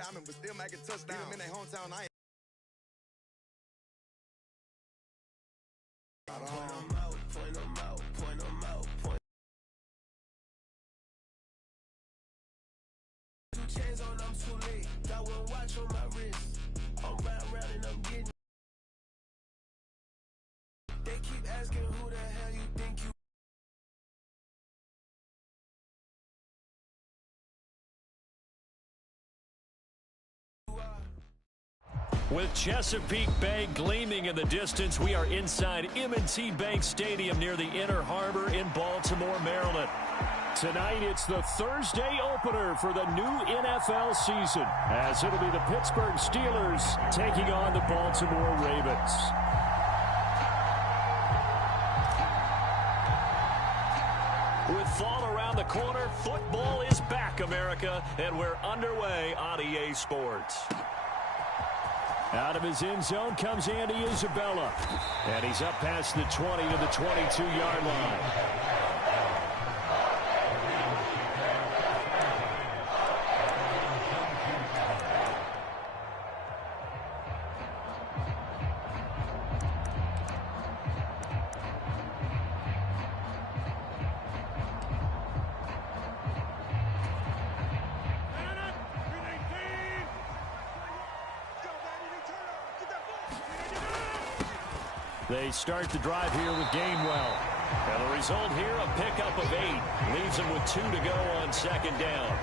linemen, but still making touchdowns. Beat them in their hometown. I ain't. Point them out. Chains on, I'm too late. Got one watch on my wrist. I'm round and I'm getting. They keep asking who the hell you think you. With Chesapeake Bay gleaming in the distance, we are inside M&T Bank Stadium near the Inner Harbor in Baltimore, Maryland. Tonight, it's the Thursday opener for the new NFL season, as it'll be the Pittsburgh Steelers taking on the Baltimore Ravens. With fall around the corner, football is back, America, and we're underway on EA Sports. Out of his end zone comes Andy Isabella, and he's up past the 20 to the 22-yard line. They start the drive here with Gainwell. And the result here, a pickup of 8. Leaves them with 2 to go on second down.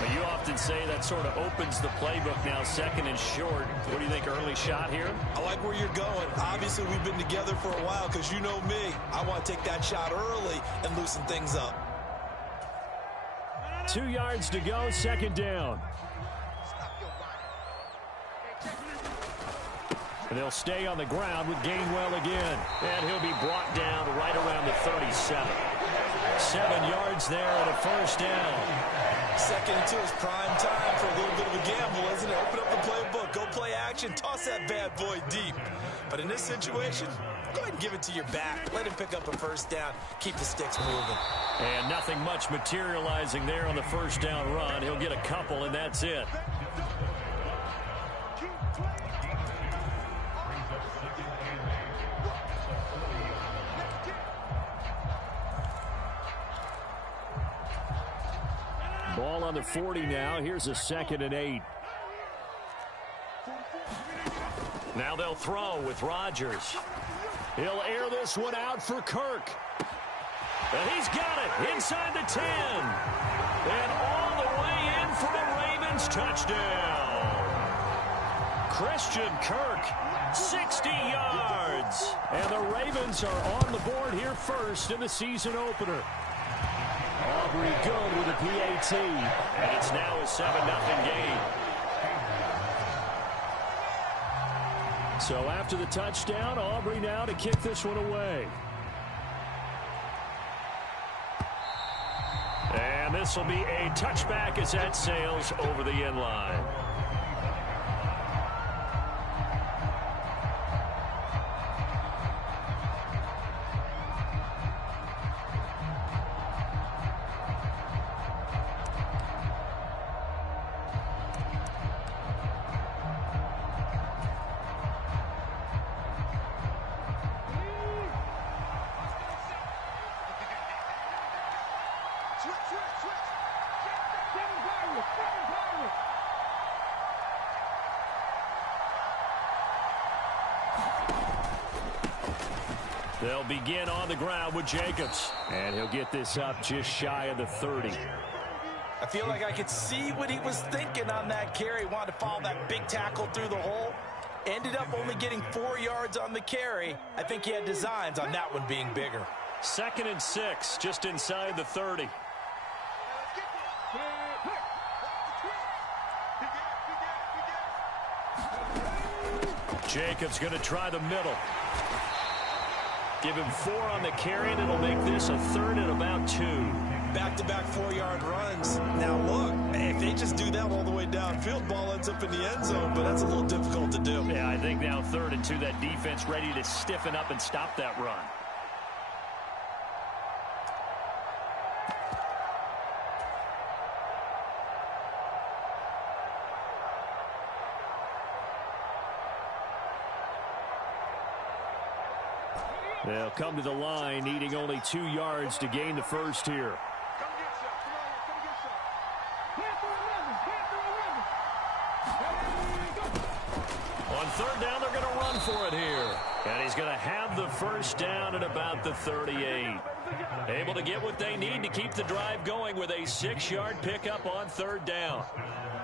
But you often say that sort of opens the playbook now, second and short. What do you think, early shot here? I like where you're going. Obviously, we've been together for a while because you know me. I want to take that shot early and loosen things up. 2 yards to go, second down. And they'll stay on the ground with Gainwell again. And he'll be brought down right around the 37. 7 yards there and a first down. Second and 2 is prime time for a little bit of a gamble, isn't it? Open up the playbook, go play action, toss that bad boy deep. But in this situation, go ahead and give it to your back. Let him pick up a first down. Keep the sticks moving. And nothing much materializing there on the first down run. He'll get a couple, and that's it. Ball on the 40 now. Here's a 2nd and 8. Now they'll throw with Rodgers. He'll air this one out for Kirk. And he's got it inside the 10. And all the way in for a Ravens touchdown. Christian Kirk, 60 yards. And the Ravens are on the board here first in the season opener. Aubrey good with a PAT, and it's now a 7-0 game. So after the touchdown, Aubrey now to kick this one away. And this will be a touchback as that sails over the end line. They'll begin on the ground with Jacobs. And he'll get this up just shy of the 30. I feel like I could see what he was thinking on that carry. Wanted to follow that big tackle through the hole. Ended up only getting 4 yards on the carry. I think he had designs on that one being bigger. 2nd and 6, just inside the 30. Jacobs going to try the middle. Give him 4 on the carry, and it'll make this a 3rd and about 2. Back-to-back 4-yard runs. Now, look, if they just do that all the way downfield, ball ends up in the end zone, but that's a little difficult to do. Yeah, I think now 3rd and 2, that defense ready to stiffen up and stop that run. They'll come to the line, needing only 2 yards to gain the first here. On third down, they're going to run for it here. And he's going to have the first down at about the 38. Able to get what they need to keep the drive going with a 6-yard pickup on third down.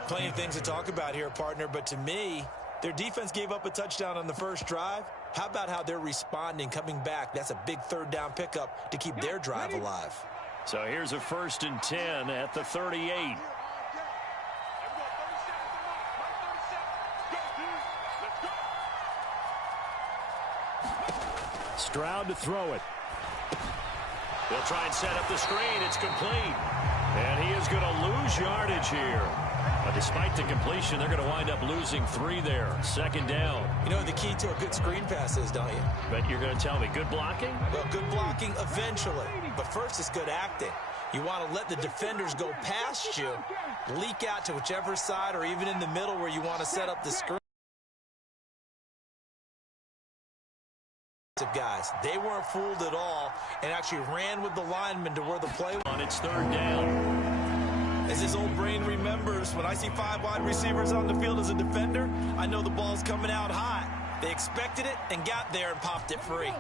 Plenty of things to talk about here, partner, but to me, their defense gave up a touchdown on the first drive. How about how they're responding, coming back? That's a big third down pickup to keep their drive alive. So here's a 1st and 10 at the 38. Stroud to throw it. They'll try and set up the screen. It's complete. And he is going to lose yardage here. Despite the completion, they're going to wind up losing 3 there. 2nd down. You know the key to a good screen pass is, don't you? But you're going to tell me, good blocking? Well, good blocking eventually. But first it's good acting. You want to let the defenders go past you, leak out to whichever side or even in the middle where you want to set up the screen. Guys, they weren't fooled at all and actually ran with the lineman to where the play was. On its 3rd down. As his old brain remembers, when I see 5 wide receivers on the field as a defender, I know the ball's coming out hot. They expected it and got there and popped it free.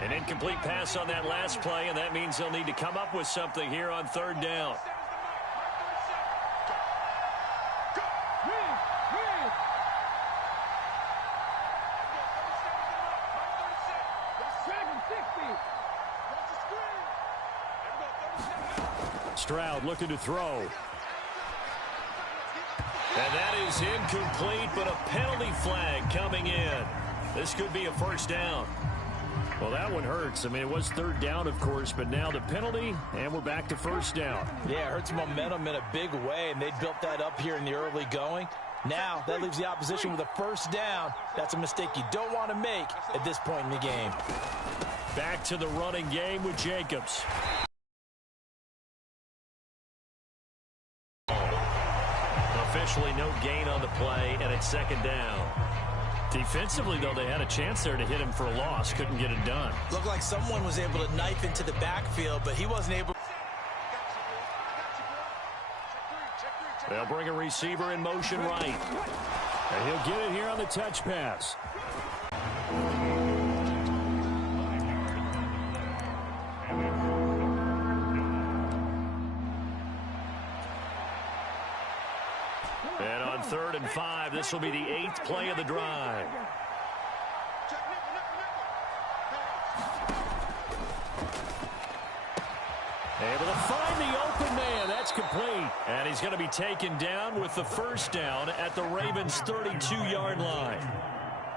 An incomplete pass on that last play, and that means they'll need to come up with something here on 3rd down. Stroud looking to throw. And that is incomplete, but a penalty flag coming in. This could be a 1st down. Well, that one hurts. I mean, it was 3rd down, of course, but now the penalty, and we're back to 1st down. Yeah, it hurts momentum in a big way, and they built that up here in the early going. Now, that leaves the opposition with a 1st down. That's a mistake you don't want to make at this point in the game. Back to the running game with Jacobs. Officially no gain on the play, and it's 2nd down. Defensively, though, they had a chance there to hit him for a loss. Couldn't get it done. Looked like someone was able to knife into the backfield, but he wasn't able. They'll bring a receiver in motion right. And he'll get it here on the touch pass. And on 3rd and 5, this will be the 8th play of the drive. Able to find the open man. That's complete. And he's going to be taken down with the 1st down at the Ravens' 32-yard line.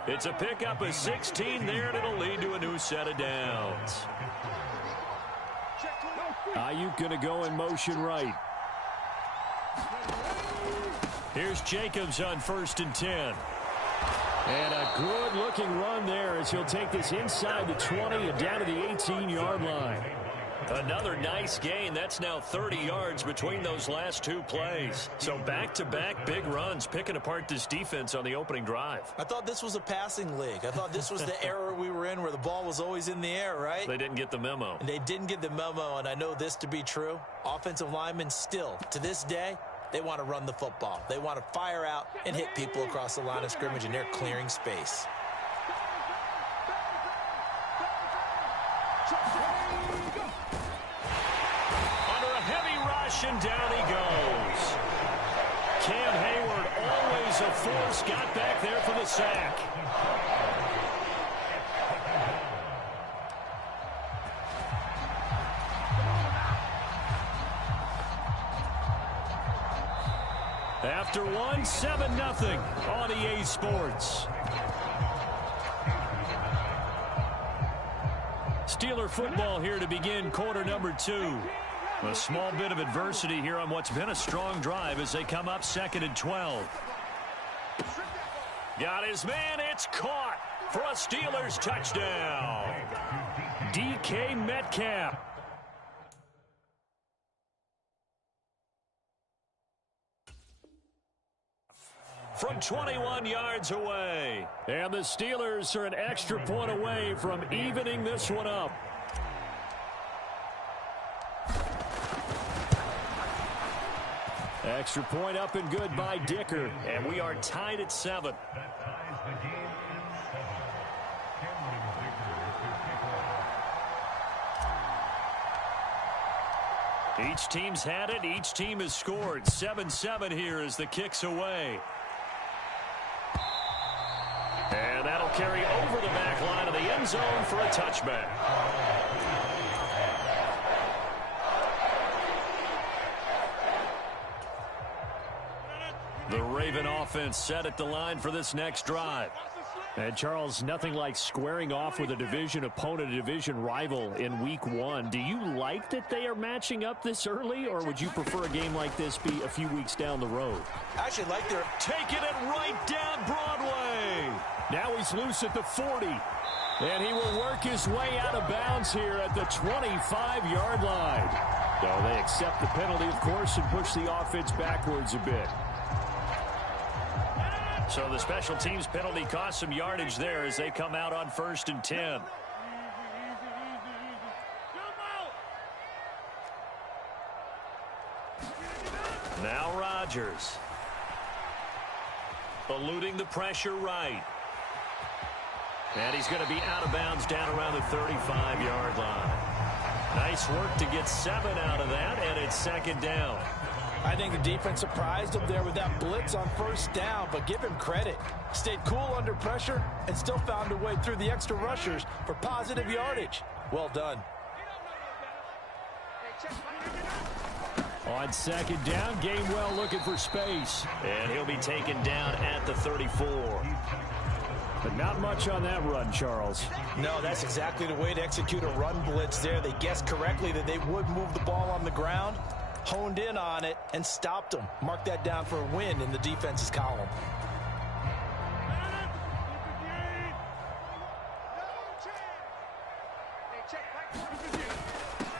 It's a pickup of 16 there, and it'll lead to a new set of downs. Ayuk going to go in motion right. Here's Jacobs on 1st and 10. And a good-looking run there as he'll take this inside the 20 and down to the 18-yard line. Another nice gain. That's now 30 yards between those last 2 plays. So back-to-back big runs, picking apart this defense on the opening drive. I thought this was a passing league. I thought this was the era we were in where the ball was always in the air, right? They didn't get the memo. And they didn't get the memo, and I know this to be true. Offensive linemen still, to this day, they want to run the football. They want to fire out and hit people across the line of scrimmage, and they're clearing space. Under a heavy rush, and down he goes. Cam Hayward, always a force, got back there for the sack. After 1, 7-0 on EA Sports. Steeler football here to begin quarter number 2. A small bit of adversity here on what's been a strong drive as they come up 2nd and 12. Got his man, it's caught for a Steelers touchdown. DK Metcalf. from 21 yards away. And the Steelers are an extra point away from evening this one up. Extra point up and good by Dicker. And we are tied at 7. Each team's had it. Each team has scored. 7-7 here as the kick's away. And that'll carry over the back line of the end zone for a touchback. The Raven offense set at the line for this next drive. And, Charles, nothing like squaring off with a division opponent, a division rival in week 1. Do you like that they are matching up this early, or would you prefer a game like this be a few weeks down the road? I actually like their taking it right down Broadway. Now he's loose at the 40. And he will work his way out of bounds here at the 25-yard line. So they accept the penalty, of course, and push the offense backwards a bit. So the special teams penalty cost some yardage there as they come out on 1st and 10. Now Rodgers. Eluding the pressure right. And he's going to be out of bounds down around the 35-yard line. Nice work to get 7 out of that, and it's 2nd down. I think the defense surprised him there with that blitz on 1st down, but give him credit. Stayed cool under pressure and still found a way through the extra rushers for positive yardage. Well done. On 2nd down, Gainwell looking for space. And he'll be taken down at the 34. But not much on that run, Charles. No, that's exactly the way to execute a run blitz there. They guessed correctly that they would move the ball on the ground, honed in on it, and stopped them. Mark that down for a win in the defense's column.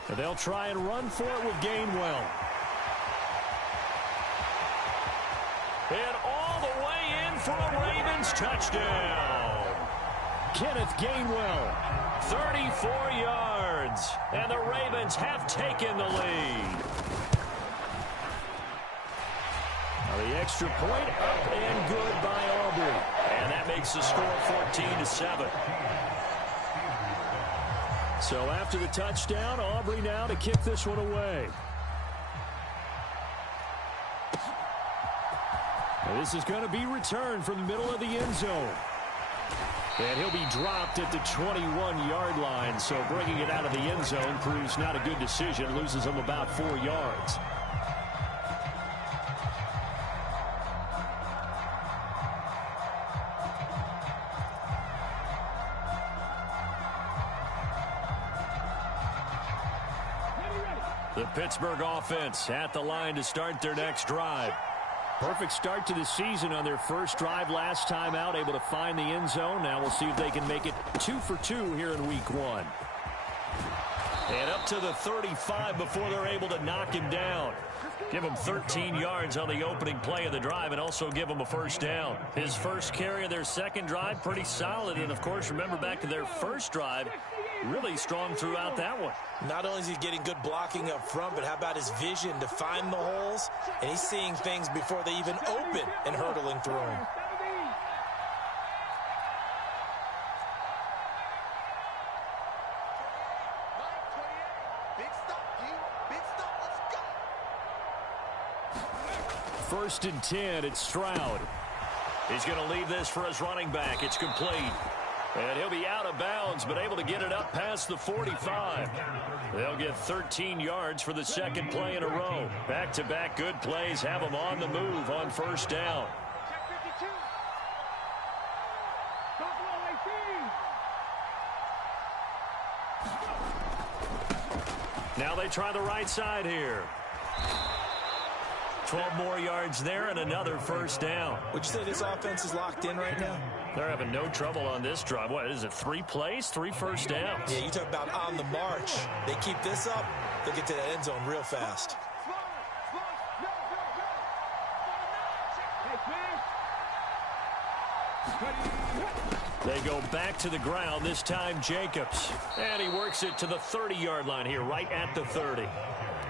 And they'll try and run for it with Gainwell. And all the way in for a Ravens touchdown. Kenneth Gainwell, 34 yards. And the Ravens have taken the lead. Now the extra point up and good by Aubrey. And that makes the score 14-7. So after the touchdown, Aubrey now to kick this one away. Now this is going to be returned from the middle of the end zone. And he'll be dropped at the 21-yard line. So bringing it out of the end zone proves not a good decision. Loses him about 4 yards. The Pittsburgh offense at the line to start their next drive. Perfect start to the season on their first drive last time out, able to find the end zone. Now we'll see if they can make it 2 for 2 here in week 1. And up to the 35 before they're able to knock him down. Give him 13 yards on the opening play of the drive and also give him a 1st down. His first carry of their second drive, pretty solid. And, of course, remember back to their first drive, really strong throughout that one. Not only is he getting good blocking up front, but how about his vision to find the holes? And he's seeing things before they even open and hurdling through them. First and 10, it's Stroud. He's going to leave this for his running back. It's complete. And he'll be out of bounds, but able to get it up past the 45. They'll get 13 yards for the second play in a row. Back-to-back good plays have them on the move on 1st down. Now they try the right side here. 12 more yards there and another 1st down. Would you say this offense is locked in right now? They're having no trouble on this drive. What is it, 3 plays, 3 1st downs? Yeah, you talk about on the march. They keep this up, they'll get to the end zone real fast. They go back to the ground, this time Jacobs. And he works it to the 30-yard line here, right at the 30.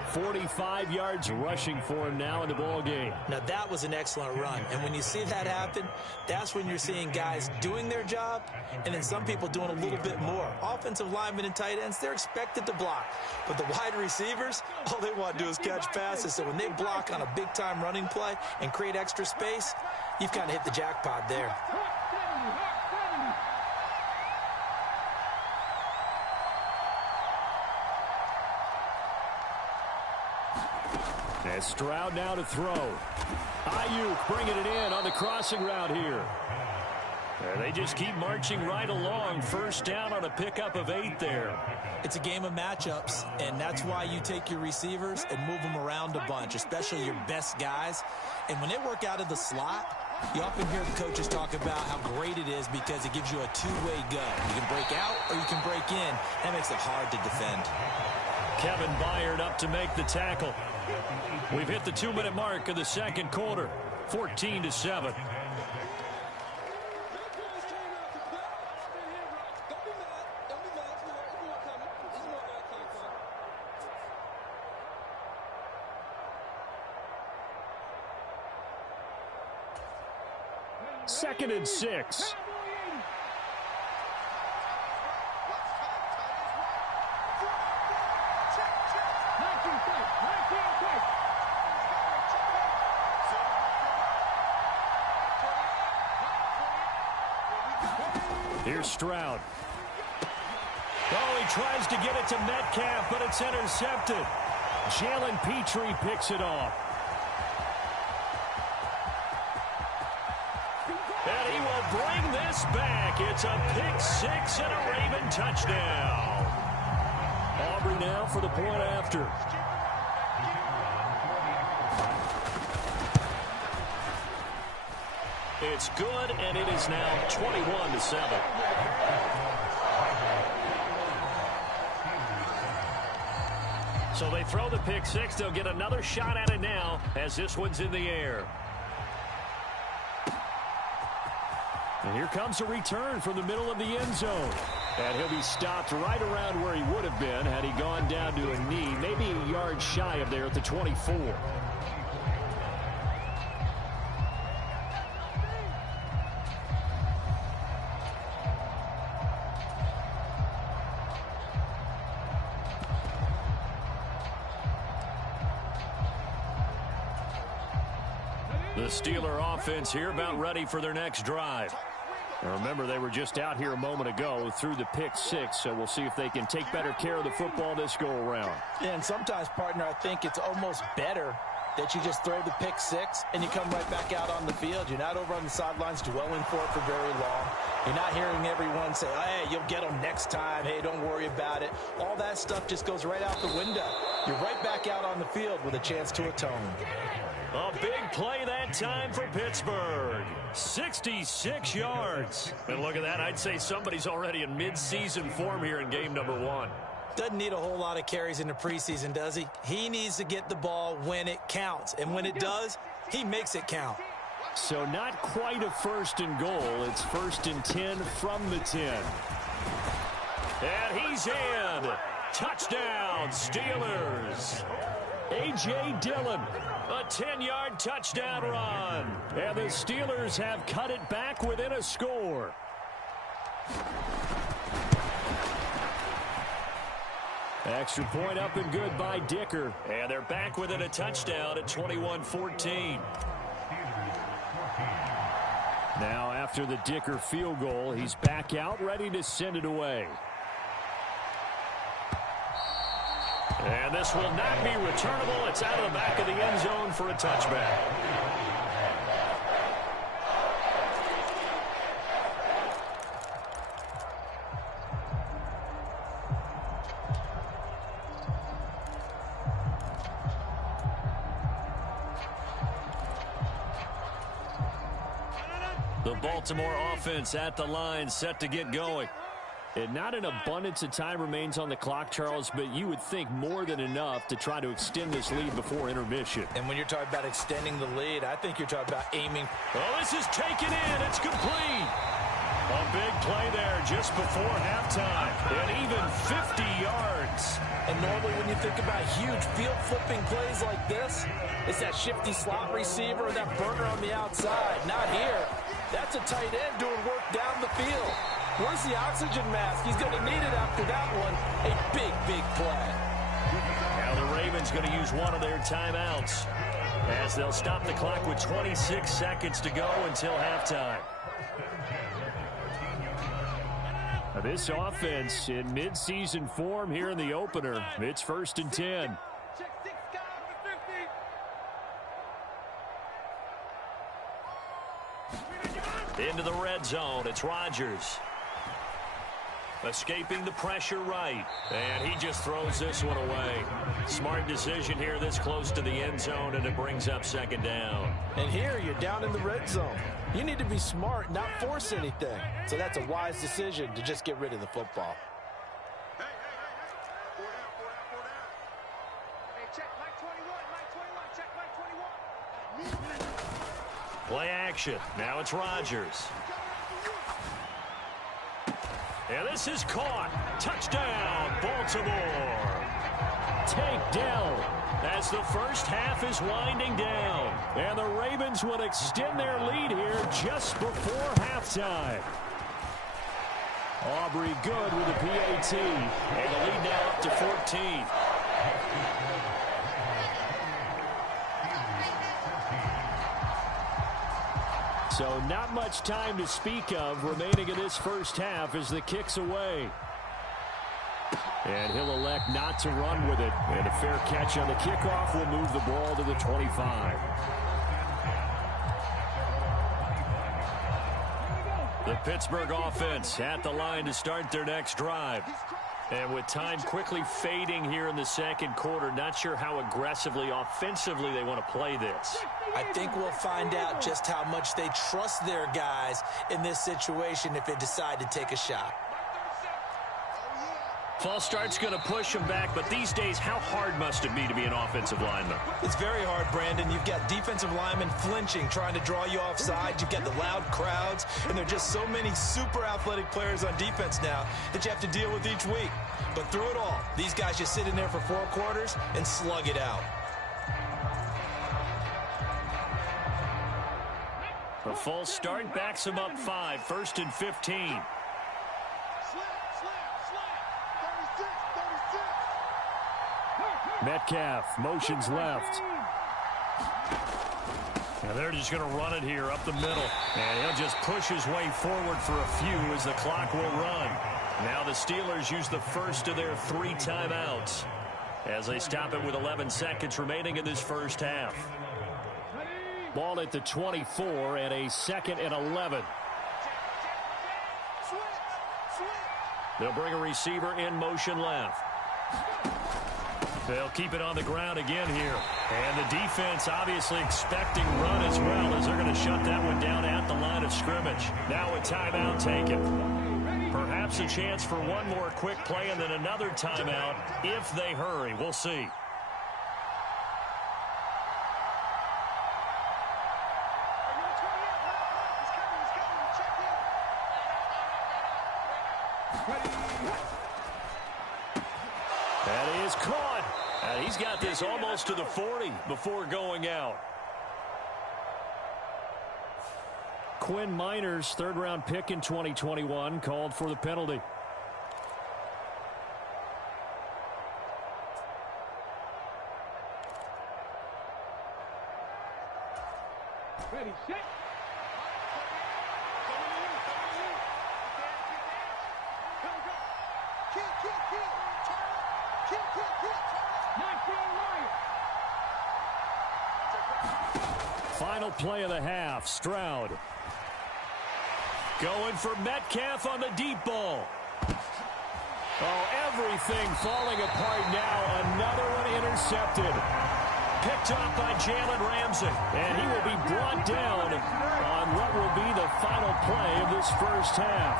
45 yards rushing for him now in the ball game. Now, that was an excellent run. And when you see that happen, that's when you're seeing guys doing their job and then some people doing a little bit more. Offensive linemen and tight ends, they're expected to block. But the wide receivers, all they want to do is catch passes. So when they block on a big-time running play and create extra space, you've kind of hit the jackpot there. As Stroud now to throw. Ayuk bringing it in on the crossing route here. They just keep marching right along. First down on a pickup of 8 there. It's a game of matchups, and that's why you take your receivers and move them around a bunch, especially your best guys. And when they work out of the slot, you often hear the coaches talk about how great it is because it gives you a two-way go. You can break out or you can break in. That makes it hard to defend. Kevin Byard up to make the tackle. We've hit the 2-minute mark of the second quarter. 14-7. Second and 6. Here's Stroud. Oh, he tries to get it to Metcalf, but it's intercepted. Jalen Petrie picks it off. And he will bring this back. It's a pick 6 and a Raven touchdown. Aubrey now for the point after. It's good, and it is now 21-7. So they throw the pick 6. They'll get another shot at it now as this one's in the air. And here comes a return from the middle of the end zone. And he'll be stopped right around where he would have been had he gone down to a knee, maybe a yard shy of there at the 24. The Steeler offense here about ready for their next drive. Now remember, they were just out here a moment ago through the pick 6, so we'll see if they can take better care of the football this go-around. And sometimes, partner, I think it's almost better that you just throw the pick 6 and you come right back out on the field. You're not over on the sidelines dwelling for it for very long. You're not hearing everyone say, hey, you'll get them next time. Hey, don't worry about it. All that stuff just goes right out the window. You're right back out on the field with a chance to atone. A big play that time for Pittsburgh. 66 yards. And look at that. I'd say somebody's already in mid-season form here in game number 1. Doesn't need a whole lot of carries in the preseason, does he? He needs to get the ball when it counts. And when it does, he makes it count. So not quite a 1st and goal. It's 1st and 10 from the 10. And he's in. Touchdown, Steelers. A.J. Dillon, a 10-yard touchdown run. And the Steelers have cut it back within a score. Extra point up and good by Dicker. And they're back within a touchdown at 21-14. Now after the Dicker field goal, he's back out ready to send it away. And this will not be returnable. It's out of the back of the end zone for a touchback. The Baltimore offense at the line, set to get going. And not an abundance of time remains on the clock, Charles, but you would think more than enough to try to extend this lead before intermission. And when you're talking about extending the lead, I think you're talking about aiming. Oh, this is taken in. It's complete. A big play there just before halftime. And even 50 yards. And normally when you think about huge field-flipping plays like this, it's that shifty slot receiver or that burner on the outside. Not here. That's a tight end doing work down the field. Where's the oxygen mask? He's going to need it after that one. A big, big play. Now the Ravens going to use one of their timeouts as they'll stop the clock with 26 seconds to go until halftime. Now this offense in midseason form here in the opener. It's 1st and 10. Into the red zone. It's Rodgers. Escaping the pressure right. And he just throws this one away. Smart decision here this close to the end zone, and it brings up 2nd down. And here you're down in the red zone. You need to be smart, not force anything. So that's a wise decision to just get rid of the football. Play action. Now it's Rodgers. And this is caught. Touchdown, Baltimore. Takedown as the first half is winding down. And the Ravens would extend their lead here just before halftime. Aubrey good with a PAT. And the lead now up to 14. So not much time to speak of remaining in this first half as the kick's away. And he'll elect not to run with it. And a fair catch on the kickoff will move the ball to the 25. The Pittsburgh offense at the line to start their next drive. And with time quickly fading here in the second quarter, not sure how aggressively, offensively they want to play this. I think we'll find out just how much they trust their guys in this situation if they decide to take a shot. False start's going to push them back, but these days, how hard must it be to be an offensive lineman? It's very hard, Brandon. You've got defensive linemen flinching, trying to draw you offside. You've got the loud crowds, and there are just so many super athletic players on defense now that you have to deal with each week. But through it all, these guys just sit in there for 4 quarters and slug it out. A false start backs him up 5, 1st and 15. Metcalf motions left. Now they're just going to run it here up the middle. And he'll just push his way forward for a few as the clock will run. Now the Steelers use the first of their 3 timeouts as they stop it with 11 seconds remaining in this first half. Ball at the 24 and a 2nd and 11. They'll bring a receiver in motion left. They'll keep it on the ground again here. And the defense obviously expecting run as well as they're going to shut that one down at the line of scrimmage. Now a timeout taken. Perhaps a chance for one more quick play and then another timeout if they hurry. We'll see. That is caught. And he's got this almost to the 40 before going out. Quinn Miners, 3rd-round pick in 2021, called for the penalty. Ready, set. Final play of the half, Stroud. Going for Metcalf on the deep ball. Oh, everything falling apart now. Another one intercepted. Picked off by Jalen Ramsey. And he will be brought down on what will be the final play of this first half.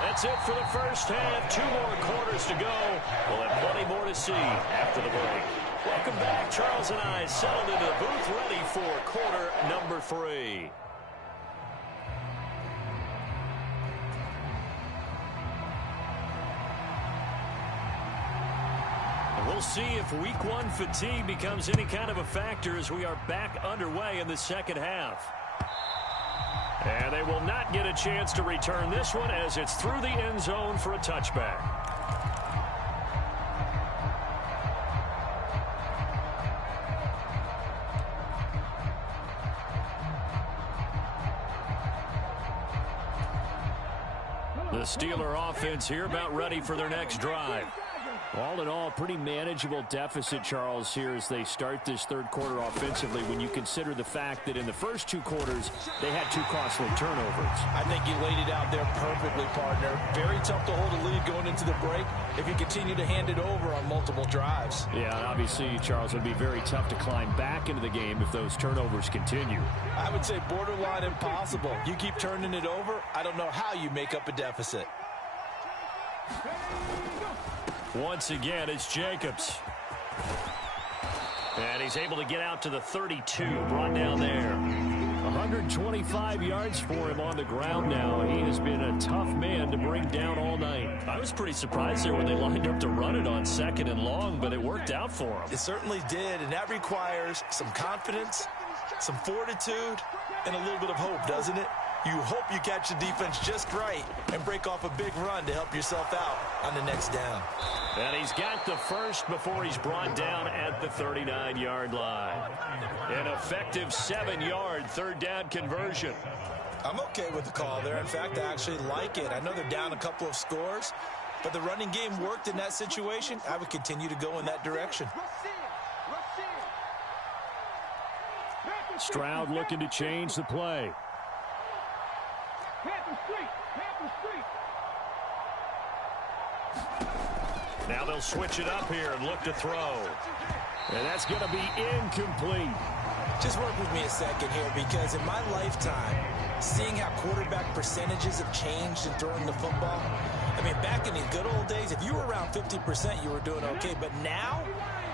That's it for the first half. 2 more quarters to go. We'll have plenty more to see after the break. Welcome back. Charles and I settled into the booth ready for quarter number 3. And we'll see if week 1 fatigue becomes any kind of a factor as we are back underway in the second half. And they will not get a chance to return this one as it's through the end zone for a touchback. The Steeler offense here about ready for their next drive. All in all, pretty manageable deficit, Charles, here as they start this third quarter offensively when you consider the fact that in the first 2 quarters, they had 2 costly turnovers. I think you laid it out there perfectly, partner. Very tough to hold a lead going into the break if you continue to hand it over on multiple drives. Yeah, and obviously, Charles, it would be very tough to climb back into the game if those turnovers continue. I would say borderline impossible. You keep turning it over, I don't know how you make up a deficit. Once again, it's Jacobs. And he's able to get out to the 32, brought down there. 125 yards for him on the ground now. He has been a tough man to bring down all night. I was pretty surprised there when they lined up to run it on 2nd and long, but it worked out for him. It certainly did, and that requires some confidence, some fortitude, and a little bit of hope, doesn't it? You hope you catch the defense just right and break off a big run to help yourself out on the next down. And he's got the first before he's brought down at the 39-yard line. An effective 7-yard third down conversion. I'm okay with the call there. In fact, I actually like it. I know they're down a couple of scores, but the running game worked in that situation. I would continue to go in that direction. Stroud looking to change the play. Now they'll switch it up here and look to throw. And that's going to be incomplete. Just work with me a second here, because in my lifetime, seeing how quarterback percentages have changed in throwing the football, I mean, back in the good old days, if you were around 50%, you were doing okay. But now,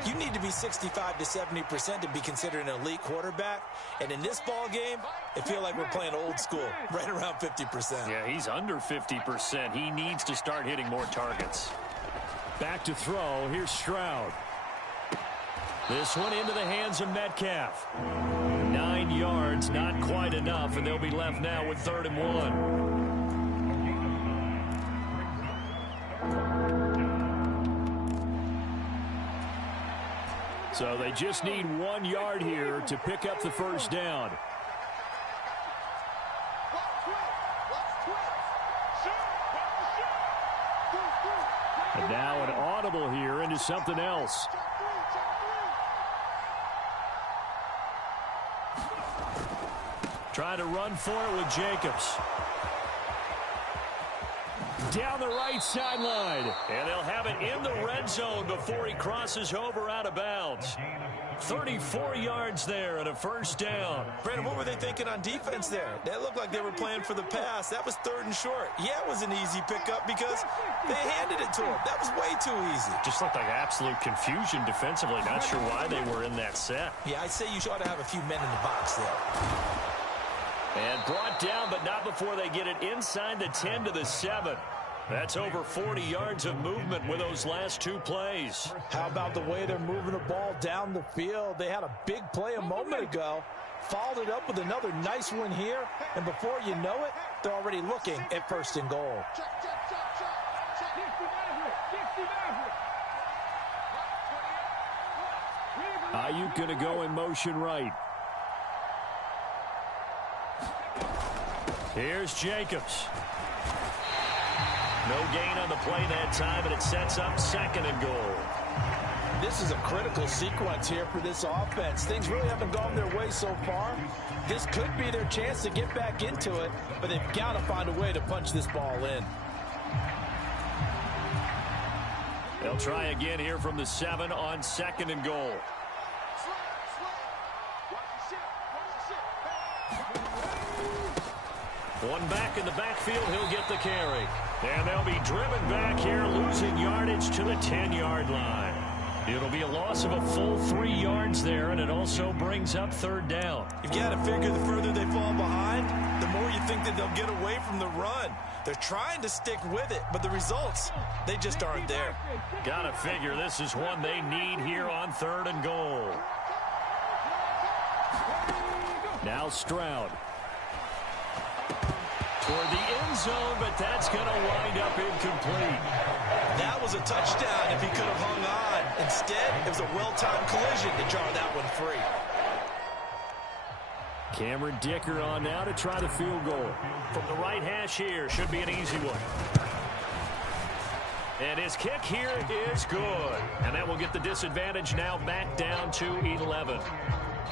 you need to be 65 to 70% to be considered an elite quarterback. And in this ball game, I feel like we're playing old school, right around 50%. Yeah, he's under 50%. He needs to start hitting more targets. Back to throw. Here's Stroud. This one into the hands of Metcalf. 9 yards, not quite enough, and they'll be left now with 3rd and 1. So they just need 1 yard here to pick up the first down. And now an audible here into something else. Trying to run for it with Jacobs. Down the right sideline. And they'll have it in the red zone before he crosses over out of bounds. 34 yards there and a first down. Brandon, what were they thinking on defense there? That looked like they were playing for the pass. That was 3rd and short. Yeah, it was an easy pickup because they handed it to him. That was way too easy. Just looked like absolute confusion defensively. Not sure why they were in that set. Yeah, I'd say you ought to have a few men in the box there. And brought down, but not before they get it inside the 10 to the 7. That's over 40 yards of movement with those last 2 plays. How about the way they're moving the ball down the field? They had a big play a moment ago, followed it up with another nice one here, and before you know it, they're already looking at 1st and goal. Ayuk going to go in motion right. Here's Jacobs. No gain on the play that time, and it sets up 2nd and goal. This is a critical sequence here for this offense. Things really haven't gone their way so far. This could be their chance to get back into it, but they've got to find a way to punch this ball in. They'll try again here from the 7 on 2nd and goal. One back in the backfield, he'll get the carry. And they'll be driven back here, losing yardage to the 10-yard line. It'll be a loss of a full 3 yards there, and it also brings up third down. You've got to figure the further they fall behind, the more you think that they'll get away from the run. They're trying to stick with it, but the results, they just aren't there. Got to figure this is one they need here on 3rd and goal. Now Stroud. Toward the end zone, but that's going to wind up incomplete. That was a touchdown if he could have hung on. Instead, it was a well-timed collision to jar that one free. Cameron Dicker on now to try the field goal. From the right hash here, should be an easy one. And his kick here is good. And that will get the disadvantage now back down to 11.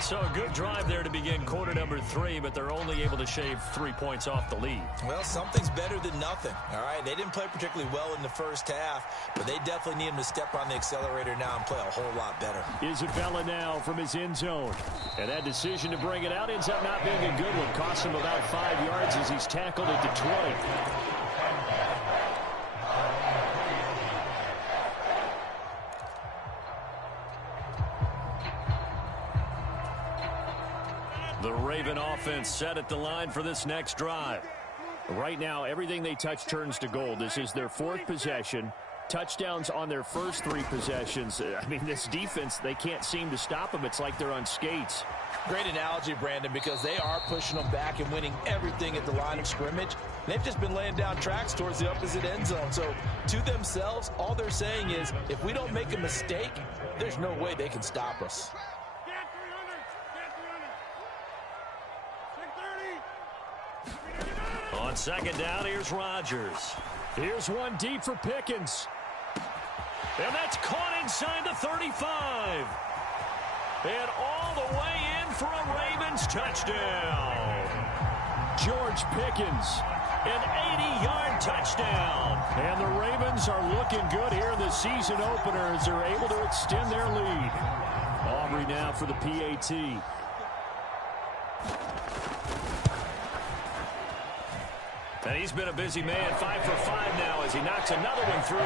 So a good drive there to begin quarter number 3, but they're only able to shave 3 points off the lead. Well, something's better than nothing, all right? They didn't play particularly well in the first half, but they definitely need him to step on the accelerator now and play a whole lot better. Isabella now from his end zone. And that decision to bring it out ends up not being a good one. Costs him about 5 yards as he's tackled at the 20. The Raven offense set at the line for this next drive. Right now, everything they touch turns to gold. This is their 4th possession. Touchdowns on their first 3 possessions. I mean, this defense, they can't seem to stop them. It's like they're on skates. Great analogy, Brandon, because they are pushing them back and winning everything at the line of scrimmage. They've just been laying down tracks towards the opposite end zone. So, to themselves, all they're saying is, if we don't make a mistake, there's no way they can stop us. On second down, here's Rodgers. Here's one deep for Pickens. And that's caught inside the 35. And all the way in for a Ravens touchdown. George Pickens, an 80-yard touchdown. And the Ravens are looking good here in the season opener as they're able to extend their lead. Aubrey now for the PAT. And he's been a busy man, 5 for 5 now as he knocks another one through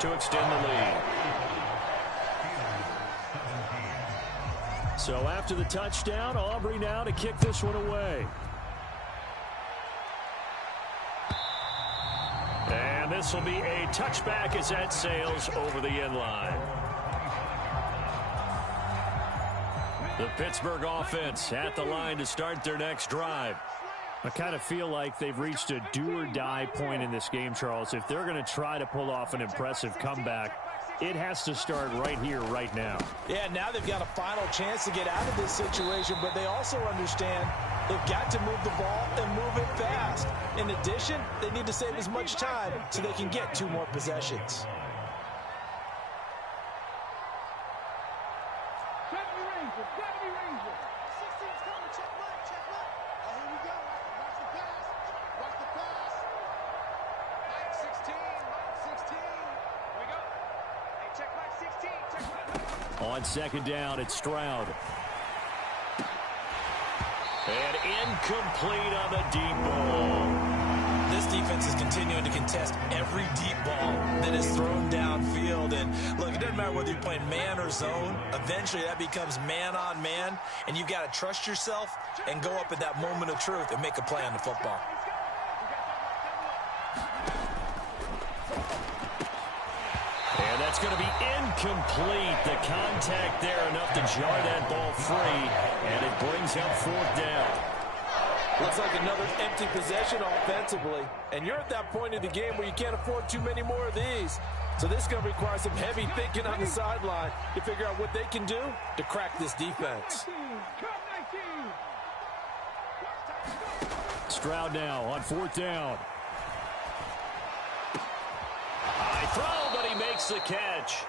to extend the lead. So after the touchdown, Aubrey now to kick this one away. And this will be a touchback as that sails over the end line. The Pittsburgh offense at the line to start their next drive. I kind of feel like they've reached a do-or-die point in this game, Charles. If they're going to try to pull off an impressive comeback, it has to start right here, right now. Yeah, now they've got a final chance to get out of this situation, but they also understand they've got to move the ball and move it fast. In addition, they need to save as much time so they can get 2 more possessions. On second down, it's Stroud. And incomplete on the deep ball. This defense is continuing to contest every deep ball that is thrown downfield. And look, it doesn't matter whether you're playing man or zone. Eventually, that becomes man on man. And you've got to trust yourself and go up at that moment of truth and make a play on the football. And that's going to be incomplete. The contact there enough to jar that ball free. And it brings up 4th down. Looks like another empty possession offensively. And you're at that point in the game where you can't afford too many more of these. So this is going to require some heavy thinking on the sideline to figure out what they can do to crack this defense. Stroud now on 4th down. High throw, but he makes the catch.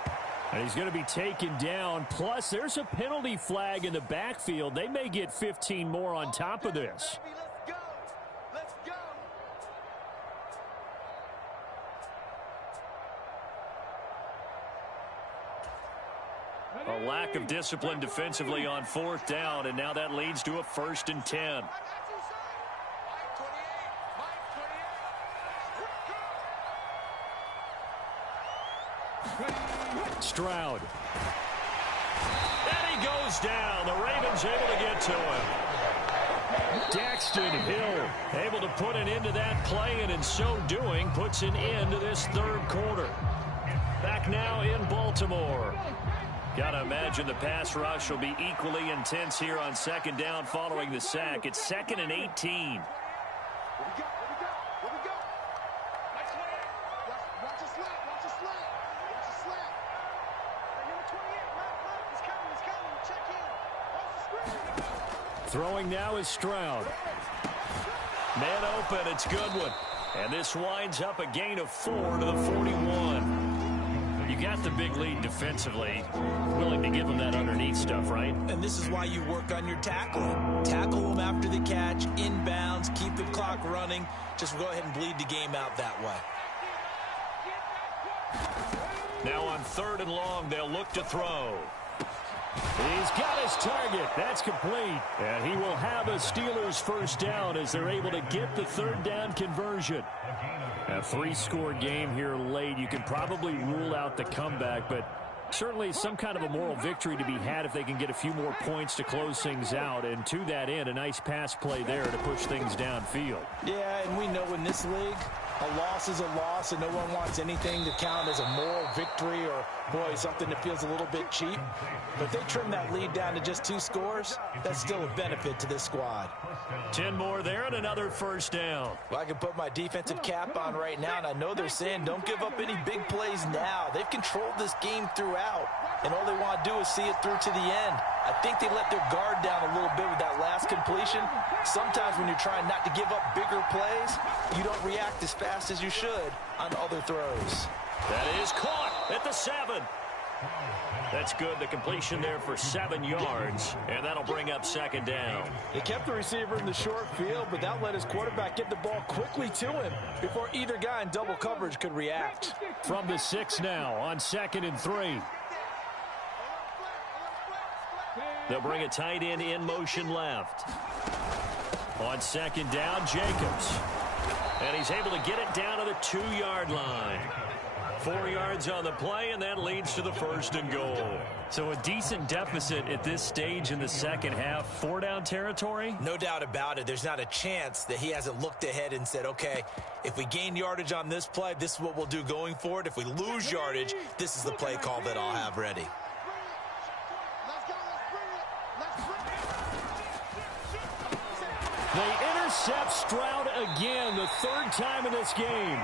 And he's going to be taken down. Plus, there's a penalty flag in the backfield. They may get 15 more on top of this. Let's go. A lack of discipline defensively on 4th down, and now that leads to a 1st and 10. Stroud. And he goes down. The Ravens able to get to him. Daxton Hill able to put an end to that play, and in so doing puts an end to this third quarter. Back now in Baltimore. Got to imagine the pass rush will be equally intense here on second down following the sack. It's 2nd and 18. Throwing now is Stroud. Man open, it's Goodwin. And this winds up a gain of 4 to the 41. You got the big lead defensively. Willing to give them that underneath stuff, right? And this is why you work on your tackling. Tackle them after the catch, inbounds, keep the clock running. Just go ahead and bleed the game out that way. Now on 3rd and long, they'll look to throw. He's got his target. That's complete. And he will have a Steelers first down as they're able to get the 3rd down conversion. A 3-score game here late. You can probably rule out the comeback, but certainly some kind of a moral victory to be had if they can get a few more points to close things out. And to that end, a nice pass play there to push things downfield. Yeah, and we know in this league, a loss is a loss, and no one wants anything to count as a moral victory or, boy, something that feels a little bit cheap. But if they trim that lead down to just 2 scores, that's still a benefit to this squad. 10 more there and another first down. Well, I can put my defensive cap on right now, and I know they're saying don't give up any big plays now. They've controlled this game throughout, and all they want to do is see it through to the end. I think they let their guard down a little bit with that last completion. Sometimes when you're trying not to give up bigger plays, you don't react as fast as you should on other throws. That is caught at the 7. That's good. The completion there for 7 yards, and that'll bring up 2nd down. They kept the receiver in the short field, but that let his quarterback get the ball quickly to him before either guy in double coverage could react. From the 6 now on 2nd and 3. They'll bring a tight end in motion left. On 2nd down, Jacobs. And he's able to get it down to the 2-yard line. 4 yards on the play, and that leads to the 1st and goal. So a decent deficit at this stage in the second half. 4-down territory? No doubt about it. There's not a chance that he hasn't looked ahead and said, okay, if we gain yardage on this play, this is what we'll do going forward. If we lose yardage, this is the play call that I'll have ready. They intercept Stroud again, the 3rd time in this game.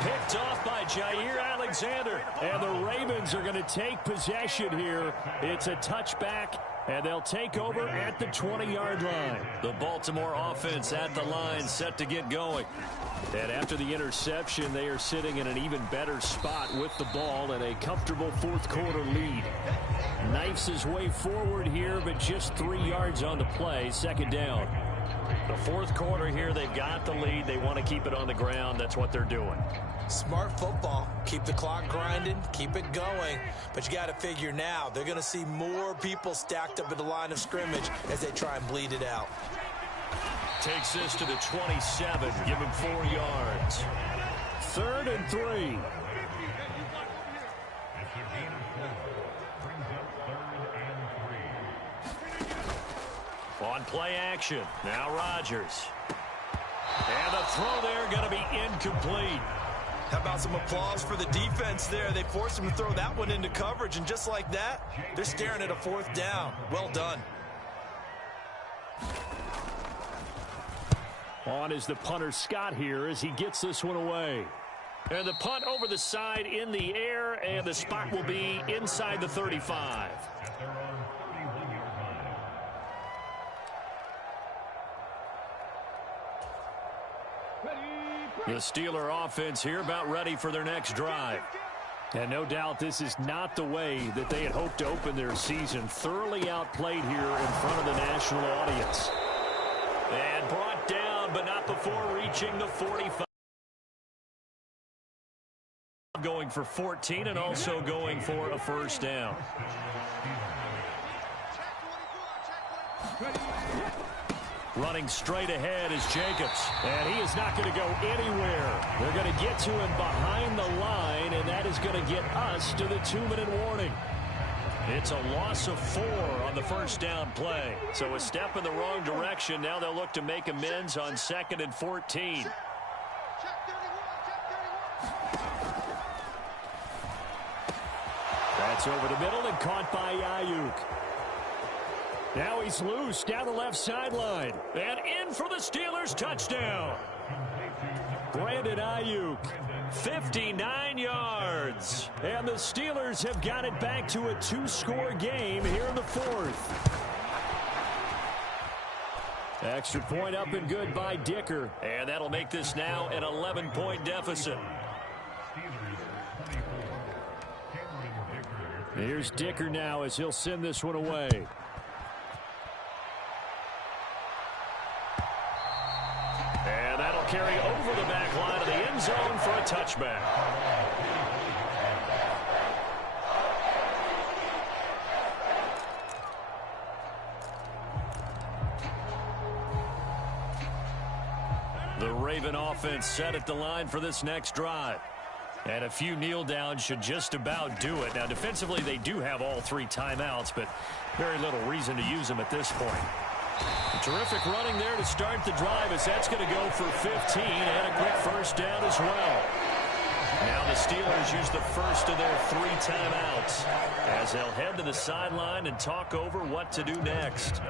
Picked off by Jair Alexander, and the Ravens are going to take possession here. It's a touchback, and they'll take over at the 20-yard line. The Baltimore offense at the line, set to get going. And after the interception, they are sitting in an even better spot with the ball and a comfortable 4th quarter lead. Knifes his way forward here, but just 3 yards on the play. 2nd down. The 4th quarter here, they've got the lead. They want to keep it on the ground. That's what they're doing. Smart football. Keep the clock grinding. Keep it going. But you got to figure now, they're going to see more people stacked up at the line of scrimmage as they try and bleed it out. Takes this to the 27. Give him 4 yards. 3rd and 3. On play action. Now Rodgers. And the throw there going to be incomplete. How about some applause for the defense there? They forced him to throw that one into coverage, and just like that, they're staring at a 4th down. Well done. On is the punter Scott here as he gets this one away. And the punt over the side in the air, and the spot will be inside the 35. The Steeler offense here about ready for their next drive. And no doubt this is not the way that they had hoped to open their season. Thoroughly outplayed here in front of the national audience. And brought down, but not before reaching the 45. Going for 14 and also going for a 1st down. Running straight ahead is Jacobs. And he is not going to go anywhere. They're going to get to him behind the line, and that is going to get us to the 2-minute warning. It's a loss of 4 on the first down play. So a step in the wrong direction. Now they'll look to make amends on 2nd and 14. That's over the middle and caught by Ayuk. Now he's loose down the left sideline. And in for the Steelers touchdown. Brandon Ayuk, 59 yards. And the Steelers have got it back to a 2-score game here in the 4th. Extra point up and good by Dicker. And that'll make this now an 11-point deficit. Here's Dicker now as he'll send this one away. And that'll carry over the back line of the end zone for a touchback. The Raven offense set at the line for this next drive. And a few kneel downs should just about do it. Now, defensively, they do have all 3 timeouts, but very little reason to use them at this point. Terrific running there to start the drive as that's going to go for 15 and a quick first down as well. Now the Steelers use the first of their 3 timeouts as they'll head to the sideline and talk over what to do next.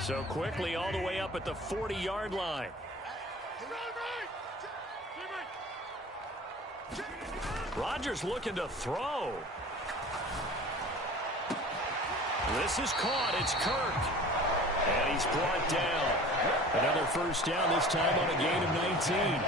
So quickly all the way up at the 40-yard line. Rodgers looking to throw. This is caught. It's Kirk. And he's brought down. Another first down, this time on a gain of 19.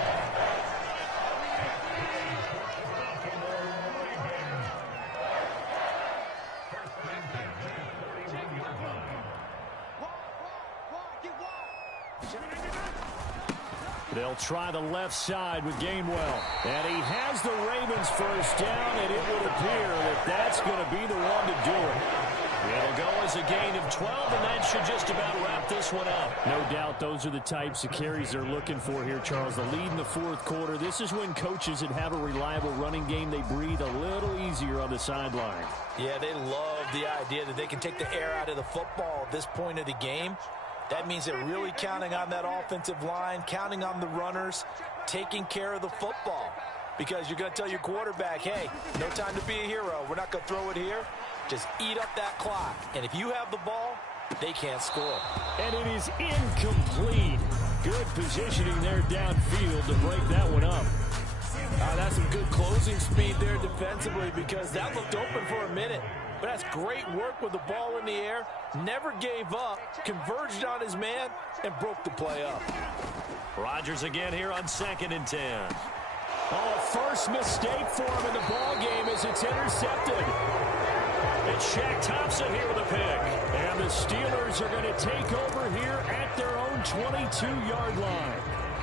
They'll try the left side with Gainwell. And he has the Ravens first down, and it would appear that that's going to be the one to do it. It'll go as a gain of 12, and that should just about wrap this one up. No doubt those are the types of carries they're looking for here, Charles. The lead in the 4th quarter. This is when coaches that have a reliable running game, they breathe a little easier on the sideline. Yeah, they love the idea that they can take the air out of the football at this point of the game. That means they're really counting on that offensive line, counting on the runners, taking care of the football. Because you're going to tell your quarterback, hey, no time to be a hero. We're not going to throw it here. Just eat up that clock. And if you have the ball, they can't score. And it is incomplete. Good positioning there downfield to break that one up. That's some good closing speed there defensively because that looked open for a minute. But that's great work with the ball in the air. Never gave up, converged on his man, and broke the play up. Rodgers again here on 2nd and 10. Oh, first mistake for him in the ball game as it's intercepted. It's Shaq Thompson here with a pick. And the Steelers are going to take over here at their own 22-yard line.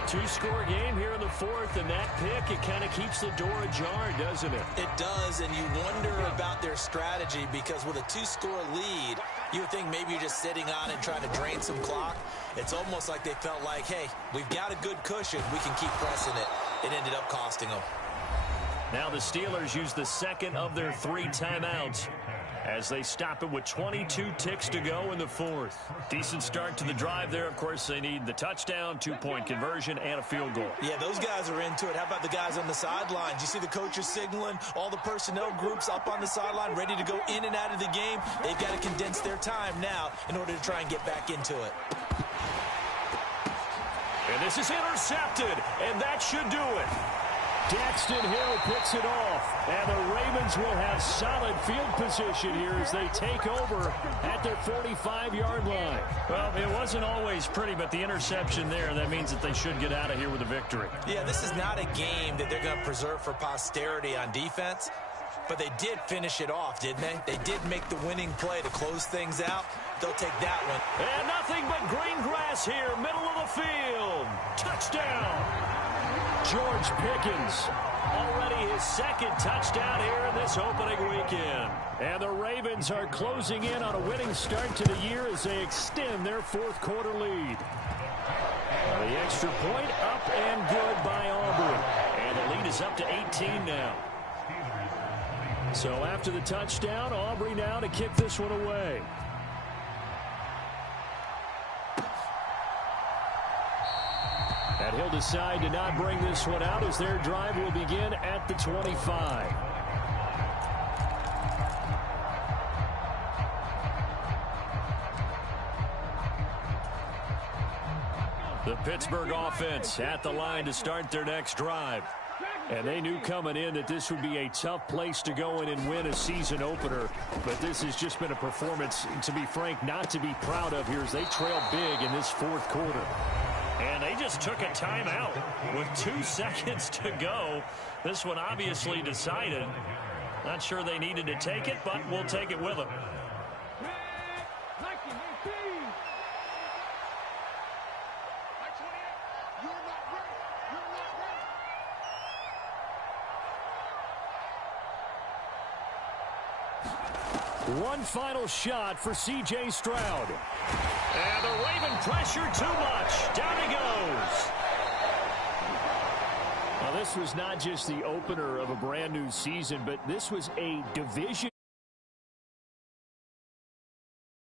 2-score game here in the 4th, and that pick, it kind of keeps the door ajar, doesn't it? It does, and you wonder about their strategy because with a 2-score lead, you would think maybe you're just sitting on and trying to drain some clock. It's almost like they felt like, hey, we've got a good cushion. We can keep pressing it. It ended up costing them. Now the Steelers use the 2nd of their 3 timeouts as they stop it with 22 ticks to go in the 4th. Decent start to the drive there. Of course, they need the touchdown, 2-point conversion, and a field goal. Yeah, those guys are into it. How about the guys on the sidelines? You see the coaches signaling, all the personnel groups up on the sideline ready to go in and out of the game. They've got to condense their time now in order to try and get back into it. And this is intercepted, and that should do it. Daxton Hill picks it off, and the Ravens will have solid field position here as they take over at their 45-yard line. Well, it wasn't always pretty, but the interception there, that means that they should get out of here with a victory. Yeah, this is not a game that they're going to preserve for posterity on defense, but they did finish it off, didn't they? They did make the winning play to close things out. They'll take that one. And nothing but green grass here, middle of the field. Touchdown. George Pickens Already his second touchdown here in this opening weekend. And the Ravens are closing in on a winning start to the year as they extend their fourth quarter lead. The extra point up and good by Aubrey. And the lead is up to 18 now. So after the touchdown, Aubrey now to kick this one away. And he'll decide to not bring this one out as their drive will begin at the 25. The Pittsburgh offense at the line to start their next drive. And they knew coming in that this would be a tough place to go in and win a season opener. But this has just been a performance, to be frank, not to be proud of here as they trail big in this fourth quarter. And they just took a timeout with 2 seconds to go. This one obviously decided. Not sure they needed to take it, but we'll take it with them. One final shot for C.J. Stroud. And the Raven pressure too much. Down he goes. Now, this was not just the opener of a brand new season, but this was a division.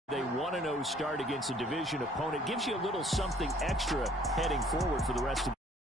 They 1-0 start against a division opponent. Gives you a little something extra heading forward for the rest of